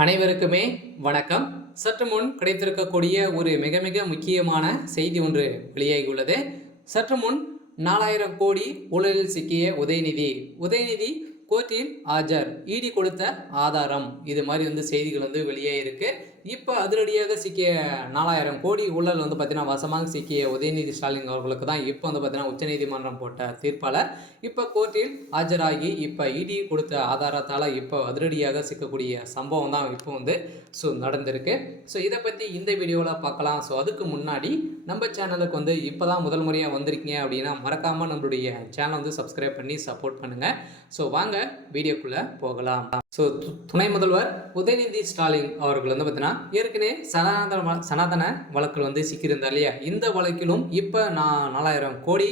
அனைவருக்குமே வணக்கம். சற்று முன் கிடைத்திருக்கக்கூடிய ஒரு மிக மிக முக்கியமான செய்தி ஒன்று வெளியாகியுள்ளது. சற்று முன் 4000 கோடி ஊழலில் சிக்கிய உதயநிதி கோர்ட்டில் ஆஜர், இடி கொடுத்த ஆதாரம், இது மாதிரி செய்திகள் வெளியாயிருக்கு. இப்போ அதிரடியாக சிக்கிய 4000 கோடி ஊழல் பார்த்தீங்கன்னா வசமாக சிக்கிய உதயநிதி ஸ்டாலின் அவர்களுக்கு தான் இப்போ பார்த்தீங்கன்னா உச்சநீதிமன்றம் போட்ட தீர்ப்பால் இப்போ கோர்ட்டில் ஆஜராகி இப்போ இடி கொடுத்த ஆதாரத்தால் இப்போ அதிரடியாக சிக்கக்கூடிய சம்பவம் தான் இப்போ நடந்திருக்கு. ஸோ இதை பற்றி இந்த வீடியோவில் பார்க்கலாம். ஸோ அதுக்கு முன்னாடி நம்ம சேனலுக்கு இப்போ தான் முதல் முறையாக வந்திருக்கீங்க அப்படின்னா மறக்காமல் நம்மளுடைய சேனல் சப்ஸ்கிரைப் பண்ணி சப்போர்ட் பண்ணுங்கள். ஸோ வாங்க வீடியோக்குள்ளே போகலாம். ஸோ துணை முதல்வர் உதயநிதி ஸ்டாலின் அவர்கள் பார்த்தீங்கன்னா ஏற்கனவே சனாதன வழக்கில் சிக்கியிருந்தார் இல்லையா, இந்த வழக்கிலும் இப்போ 4000 கோடி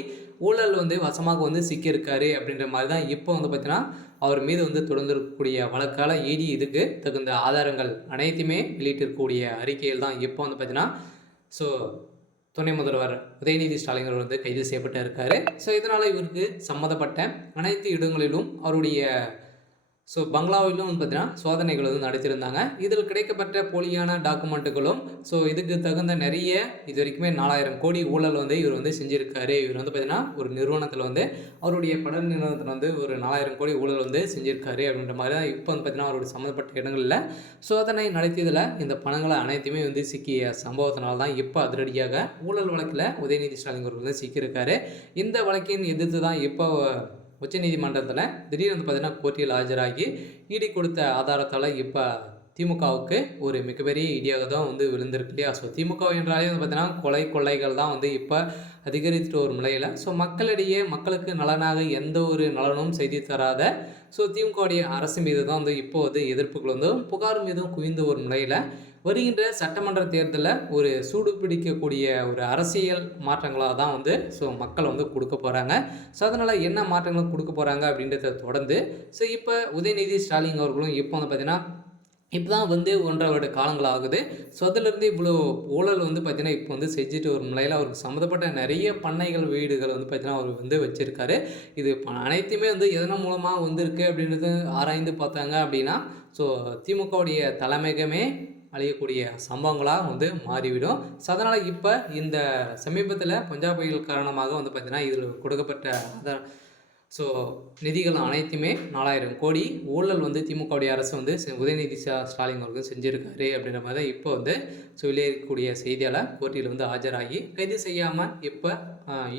ஊழல் வசமாக சிக்கியிருக்காரு அப்படின்ற மாதிரி தான் இப்போ பார்த்தீங்கன்னா அவர் மீது தொடர்ந்திருக்கக்கூடிய வழக்கால் இடி இதுக்கு தகுந்த ஆதாரங்கள் அனைத்துமே வெளியிட்டிருக்கக்கூடிய அறிக்கையில் தான் இப்போ பார்த்தீங்கன்னா ஸோ துணை முதல்வர் உதயநிதி ஸ்டாலின் அவர் கைது செய்யப்பட்டு இருக்காரு. ஸோ இதனால் இவருக்கு சம்மந்தப்பட்ட அனைத்து இடங்களிலும் அவருடைய பங்களாவிலும் பார்த்தீங்கன்னா சோதனைகள் நடத்தியிருந்தாங்க. இதில் கிடைக்கப்பட்ட போலியான டாக்குமெண்ட்டுகளும் இதுக்கு தகுந்த நிறைய இது வரைக்குமே 4000 கோடி ஊழல் இவர் செஞ்சுருக்காரு. இவர் பார்த்தீங்கன்னா ஒரு நிறுவனத்தில் அவருடைய பட நிறுவனத்தில் ஒரு 4000 கோடி ஊழல் செஞ்சுருக்காரு அப்படின்ற மாதிரி தான் இப்போ பார்த்தீங்கன்னா அவருடைய சம்மந்தப்பட்ட இடங்களில் சோதனை நடத்தியதில் இந்த பணங்களை அனைத்துமே சிக்கிய சம்பவத்தினால தான் இப்போ அதிரடியாக ஊழல் வழக்கில் உதயநிதி ஸ்டாலின் அவர்கள் சிக்கியிருக்காரு. இந்த வழக்கின் எதிர்த்து தான் இப்போ உச்சநீதிமன்றத்தில் திடீர்னு பார்த்தீங்கன்னா கோர்ட்டில் ஆஜராகி இடி கொடுத்த ஆதாரத்தால் இப்போ திமுகவுக்கு ஒரு மிகப்பெரிய இடியாக தான் விழுந்திருக்கு இல்லையா. ஸோ திமுக என்றாலே பார்த்தீங்கன்னா கொள்ளைகள் தான் இப்போ அதிகரித்துட்டு ஒரு நிலையில் மக்களிடையே மக்களுக்கு நலனாக எந்த ஒரு நலனும் செய்து தராத திமுகவுடைய அரசு மீது தான் இப்போ எதிர்ப்புகள் புகார் மீதும் குவிந்த ஒரு நிலையில் வருகின்ற சட்டமன்ற தேர்தலில் ஒரு சூடு பிடிக்கக்கூடிய ஒரு அரசியல் மாற்றங்களாக தான் மக்கள் கொடுக்க போகிறாங்க. ஸோ அதனால் என்ன மாற்றங்கள் கொடுக்க போகிறாங்க அப்படின்றத தொடர்ந்து இப்போ உதயநிதி ஸ்டாலின் அவர்களும் இப்போ பார்த்திங்கன்னா இப்போ தான் 1.5 வருட காலங்கள் ஆகுது. ஸோ அதிலிருந்து இவ்வளோ ஊழல் பார்த்திங்கன்னா இப்போ செஞ்சுட்டு ஒரு நிலையில் அவருக்கு சம்மந்தப்பட்ட நிறைய பண்ணைகள் வீடுகள் பார்த்திங்கன்னா அவர் வச்சுருக்காரு. இது அனைத்துமே எதன் மூலமாக வந்திருக்கு அப்படின்றது ஆராய்ந்து பார்த்தாங்க அப்படின்னா திமுகவுடைய தலைமையகமே அழியக்கூடிய சம்பவங்களாக மாறிவிடும். ஸோ அதனால் இப்போ இந்த சமீபத்தில் பஞ்சாப் புயல் காரணமாக பார்த்திங்கன்னா இதில் கொடுக்கப்பட்ட நிதிகள் அனைத்துமே 4000 கோடி ஊழல் திமுகவுடைய அரசு உதயநிதி ஸ்டாலின் அவர்கள் செஞ்சுருக்காரு அப்படின்ற மாதிரி தான் இப்போ வெளியேறக்கூடிய செய்தியால் கோர்ட்டில் ஆஜராகி கைது செய்யாமல் இப்போ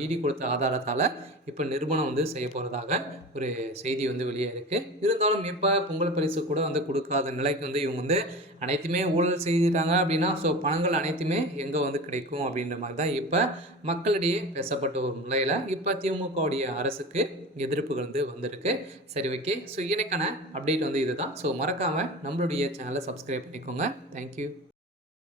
இடி கொடுத்த ஆதாரத்தால் இப்போ நிரூபணம் செய்ய போகிறதாக ஒரு செய்தி வெளியே இருக்குது. இருந்தாலும் இப்போ பொங்கல் பரிசு கூட கொடுக்காத நிலைக்கு இவங்க அனைத்துமே ஊழல் செய்துட்டாங்க அப்படின்னா பணங்கள் அனைத்துமே எங்கே கிடைக்கும் அப்படின்ற மாதிரி தான் இப்போ மக்களிடையே பேசப்பட்ட ஒரு நிலையில் இப்போ திமுகவுடைய அரசுக்கு எதிர்ப்புகள் வந்திருக்கு. சரி, ஓகே. ஸோ எனக்கான அப்டேட் இதுதான். ஸோ மறக்காமல் நம்மளுடைய சேனலை சப்ஸ்கிரைப் பண்ணிக்கோங்க. தேங்க்யூ.